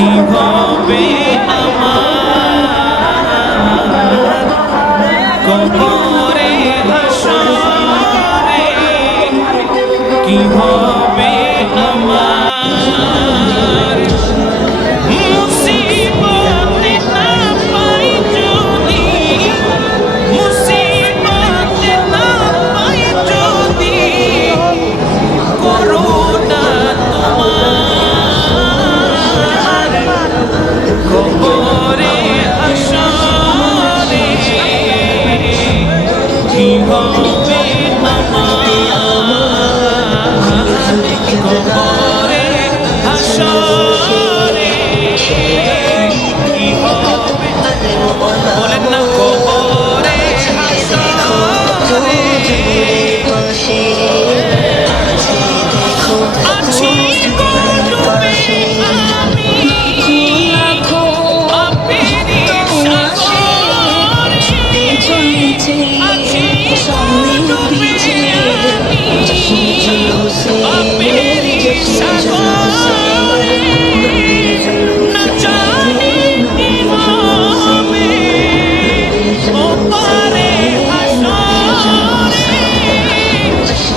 কি হবে আমার কবরে হাসরে, কি হবে আমার মুসিবতে না পাই যদি, মুসিবতে না পাই যদি করুণা তোমার কবরে হাসরে, কি হবে আমার কবরে হাসরে, কি হবে বলেন না কবরে হাসরে। আছি গো ডুবে আমি পাপেরই সাগরে, আছি গো ডুবে আমি পাপেরই সাগরে, না জানি কি হবে ওপারে হাসরে,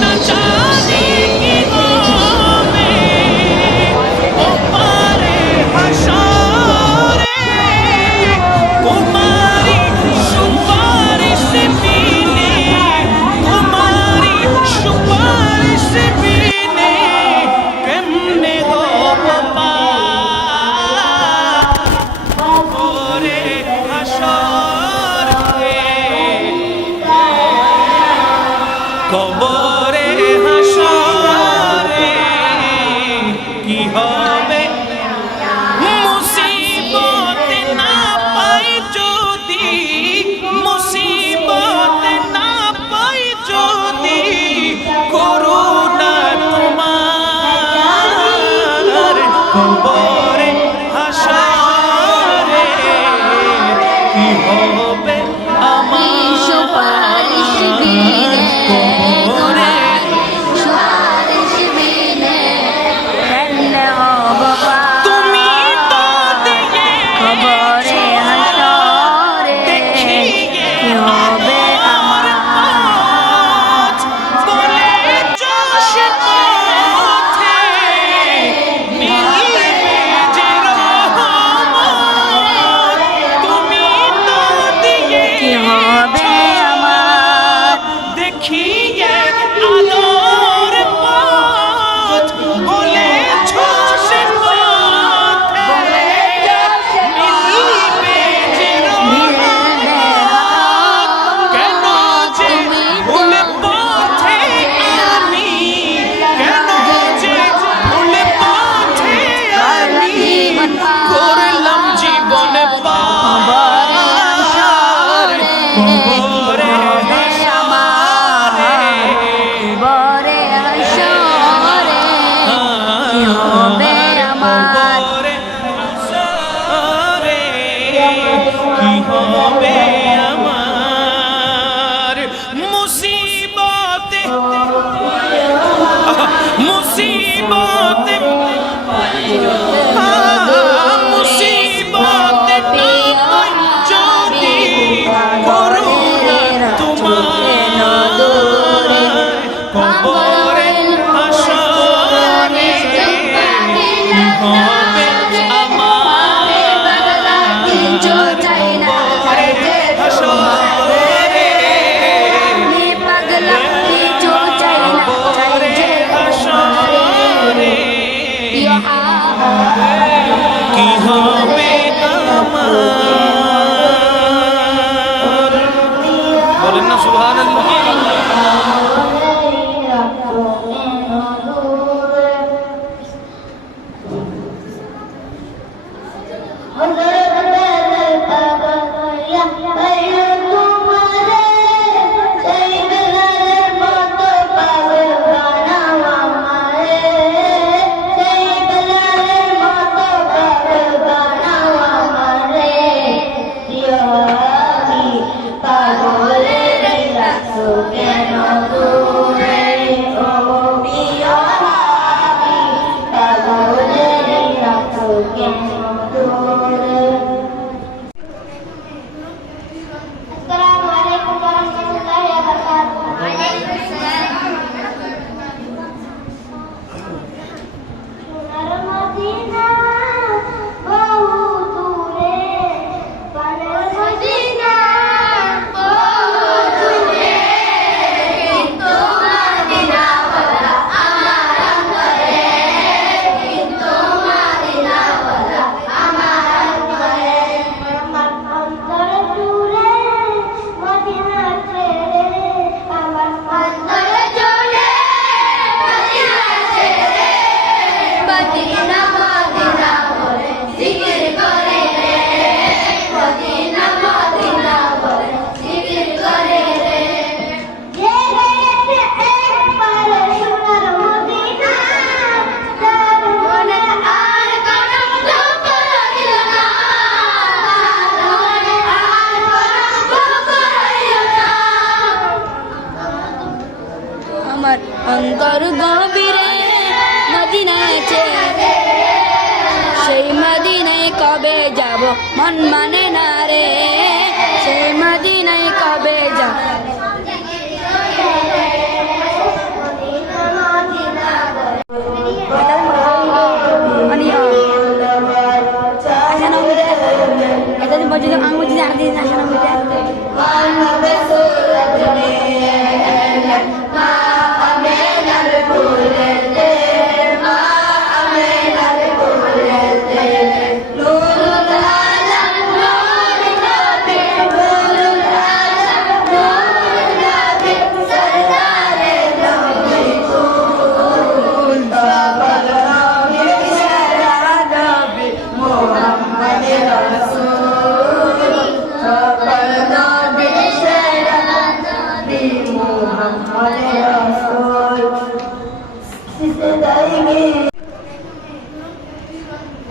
না জানি কি হবে ওপারে হাসরে, তোমারি সুপারিশ বিনে, তোমারি সুপারিশ বিনে কেমনে হব পার কবরে হাসরে, কবরে হাসরে, কি হবে মুসিবতে না পাই যদি, মুসিবতে না পাই যদি করুণা তোমার কবরে হাসরে, কি হবে আমার কবরে তুমি তো দেখিয়ে আমার পথ, বলেছ সে পথে মিলবে যে রহমত, তুমি তো দেখিয়ে আলোর পথ, বলেছ সে পথে মিলবে যে রহমত, কেন যে ভুল পথে আমি, কেন যে ভুল পথে আমি করলাম জীবন পার কবরে কবরে হাসরে, কি হবে আমার মুসিবতে, মুসিবতে মুসিবতে না পাই যদি করুণা তোমার কবরে হাসরে, কি হবে আমার কবরে হাসরে, কবরে হাসরে, কি হবে আমার বলেন না সুবহানাল্লাহ। Bye. মদিনা বহু দূরে প্রাণের মদিনা বহু দূরে কিন্তু মদিনাওয়ালা আমার অন্তরে কিন্তু মদিনাওয়ালা আমার অন্তরে আমার অন্তর জুড়ে মদিনা ছেড়ে আমার অন্তর জুড়ে মদিনা ছেড়ে মদিনা মদিনা বলে জিকির করে রে মদিনা মদিনা বলে জিকির করে রে যে গেছে একবার সোনার মদিনা তার মনে আর কোনো দুঃখ রইল না তার মনে আর কোনো দুঃখ রইল না আমার অন্তর গভীরে মদিনায় চেয়ে সেই মদিনায় কবে যাব মন মানে না রে সেই মদিনায় কবে যাব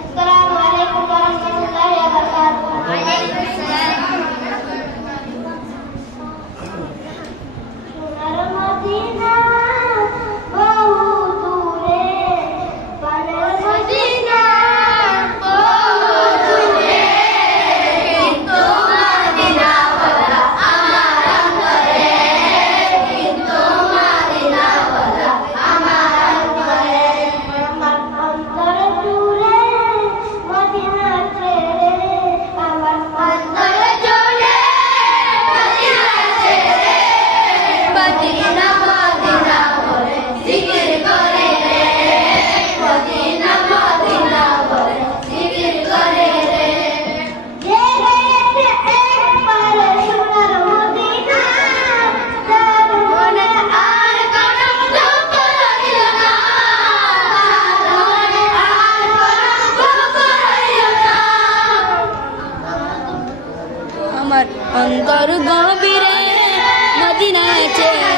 السلام عليكم ورحمة الله وبركاته. وعليكم السلام. সোনার মদিনা বহু দূরে প্রাণের মদিনা বহু দূরে কিন্তু মদিনাওয়ালা আমার অন্তরে কিন্তু মদিনাওয়ালা আমার অন্তরে আমার অন্তর জুড়ে মদিনা ছেড়ে আমার অন্তর জুড়ে মদিনা ছেড়ে মদিনা মদিনা বলে জিকির করে রে মদিনা মদিনা বলে জিকির করে রে যে গেছে একবার সোনার মদিনা তার মনে আর কোনো দুঃখ রইল না তার মনে আর কোনো দুঃখ রইল না আমার অন্তর গভীরে মদিনায় চেয়ে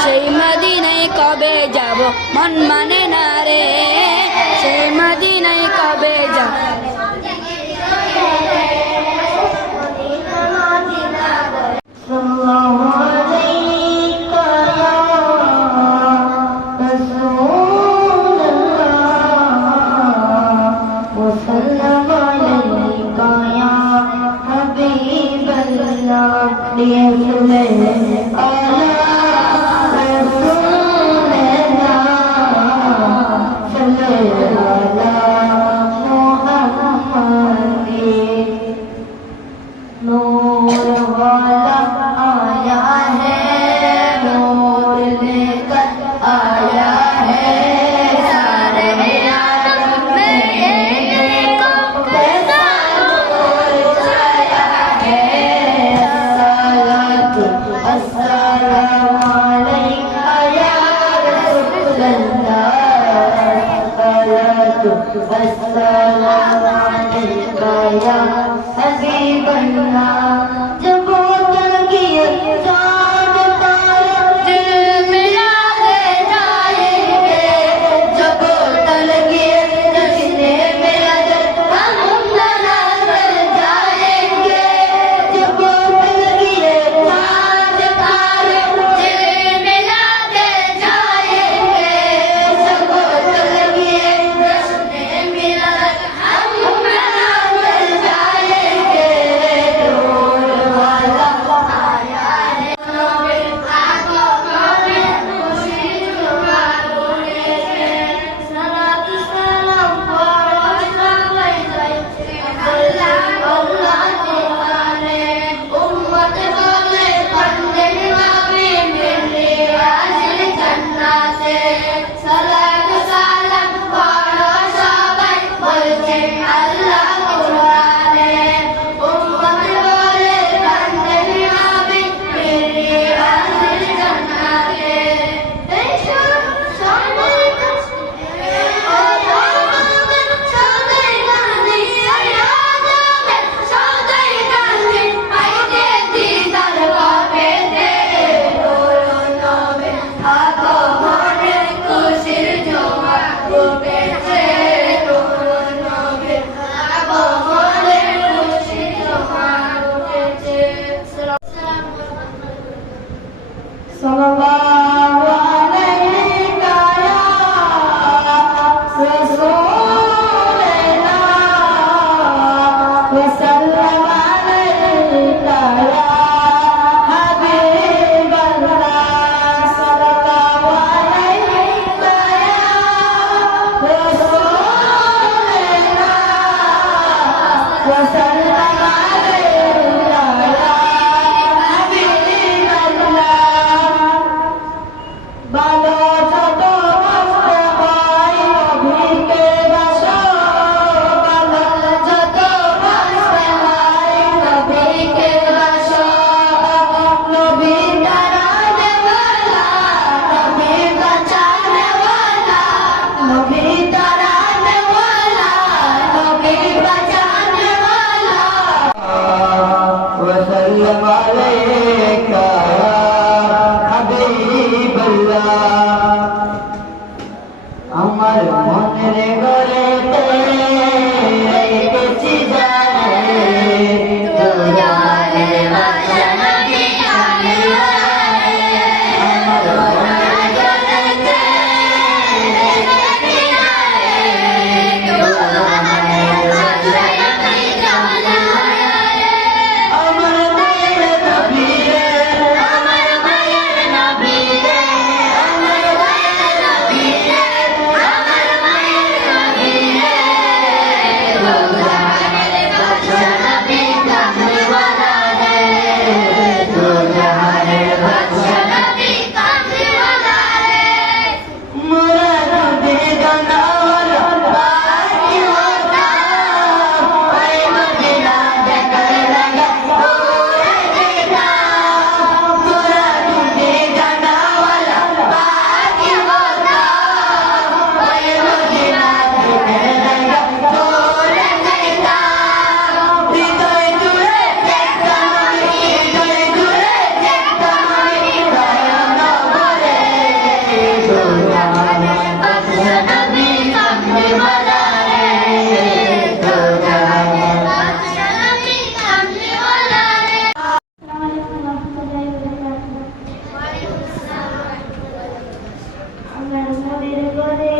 সেই মদিনায় কবে যাব মন মানে না রে সেই মদিনায় কবে যাব উঠেছে তোর নবীর আগমনে খুশি জোয়ার উঠেছে সাল্লাল্লাহু আলাইহি আমার মনের ঘরে রেখেছি জানে দুলালে বাসা নবী আলে আমার মনের ঘরে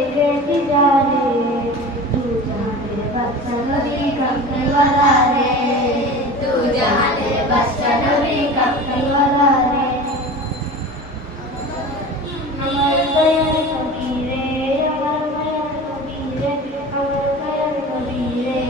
রেখেছি জানে দুলালে বাসা নবী জানে আমার মায়ের নবী রে আমার মায়ের নবী রে আমার মায়ের নবী রে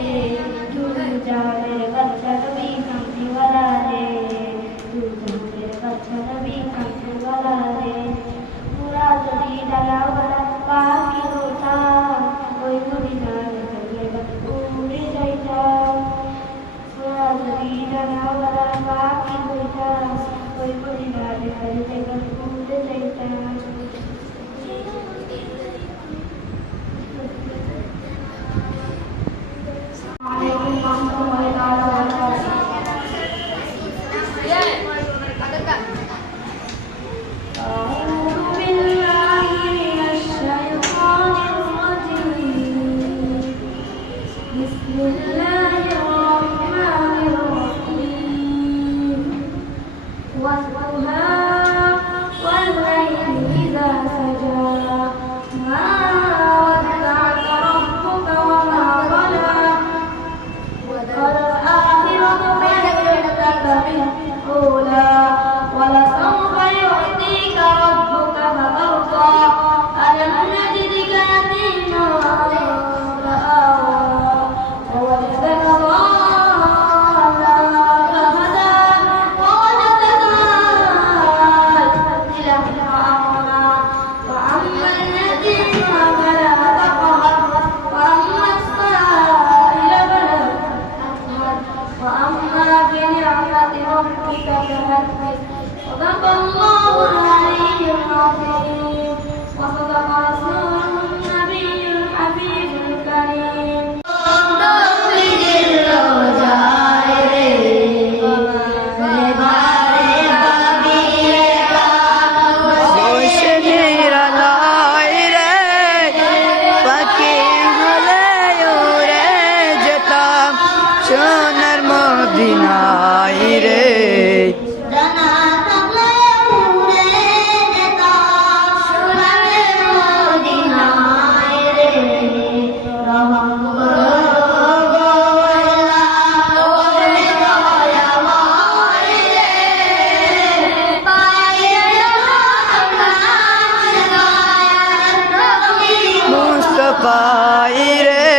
পাই রে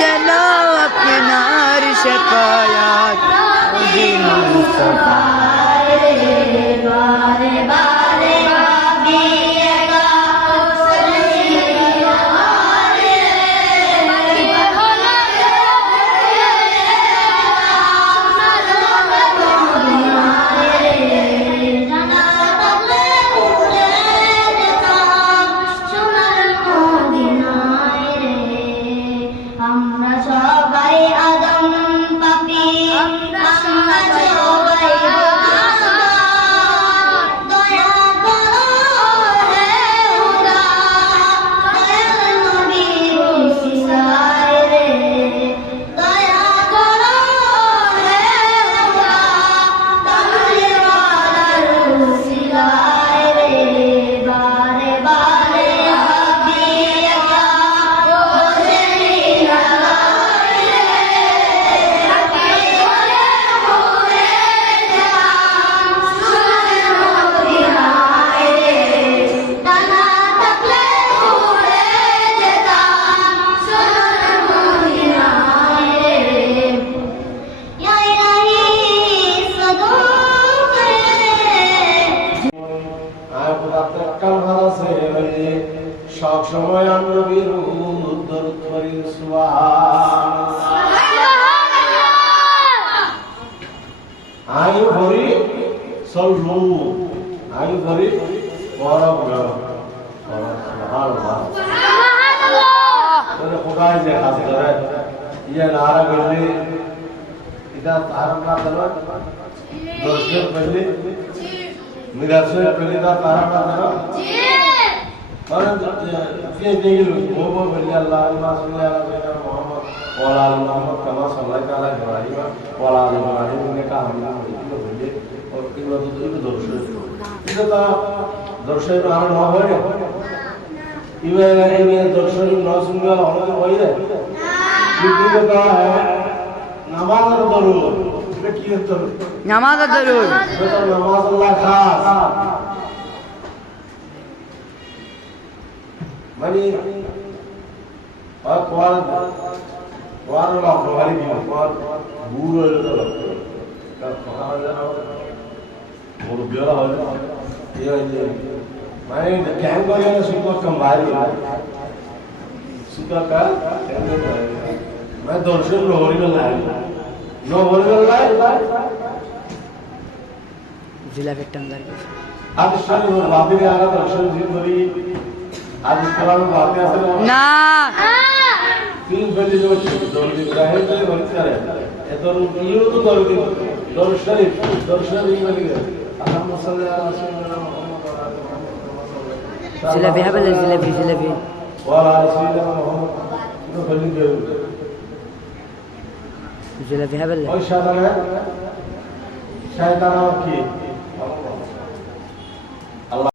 যেন আপনার শেফায়াত মদিনা মুস্তাফা বারে বারে ভাবি একা আমরা সবাই আদম পাপী আমরা সবাই দয়া করো হে খোদা দয়াল নবীর উসিলায় রে দয়া করো হে খোদা তাহলেওয়ালার উসিলায় রে বারে বারে ভাবি একা বসে সব সময় নবীর দরুদ পড়ি আয়ু ভরি সল্লু আয়ু ভরি পরব খুদাই যে হাত ধরে ইয়ে নারা করলে এটা তার না ধরে দর্শন করলে নিদর্শন করলে তার না ধরে মানে যে দেখল মোহাম্মদ বলি আল্লাহ সাল্লাল্লাহু আলাইহি মুহাম্মদ ওয়ালা আলি মুহাম্মদ কামা সাল্লাল্লাহু আলা ইব্রাহিম ওয়ালা আলি ইব্রাহিম ইন্নাকা হামিদুম মাজিদ বলে और इनको तो दर्शन এটা তো দর্শন আর না হয় ইবে দর্শন না শুনলে আমাদের হয় না কিন্তু এটা নামাজের দরুদ এটা কি দরুদ নামাজের দরুদ এটা নামাজ আল্লাহ খাস মানে আর কোয়ার লোক ভারী দিন কোয়ার বুড়ো হয়ে গেল কার কথা জানা বড় বিয়ারা হয় এই মানে ক্যাং করে না সুতো কম্বাইল সুতো কা मैं दर्शन लोहरी में लाया लोहरी में लाया जिला वेक्टम दर आज शाम को बाबी ने आया दर्शन जी करी आज कल में बातें आते ना तीन बजे जो दौड़ दिन रहे तो वर्क करे ये तो ये तो दौड़ दिन दर्शन ही मिल गया अल्लाह सल्लल्लाहु अलैहि वसल्लम जिलेबी है बोले जिलेबी वाला रसूल मोहम्मद तो बलि दे जिलेबी है बोले और शैतान की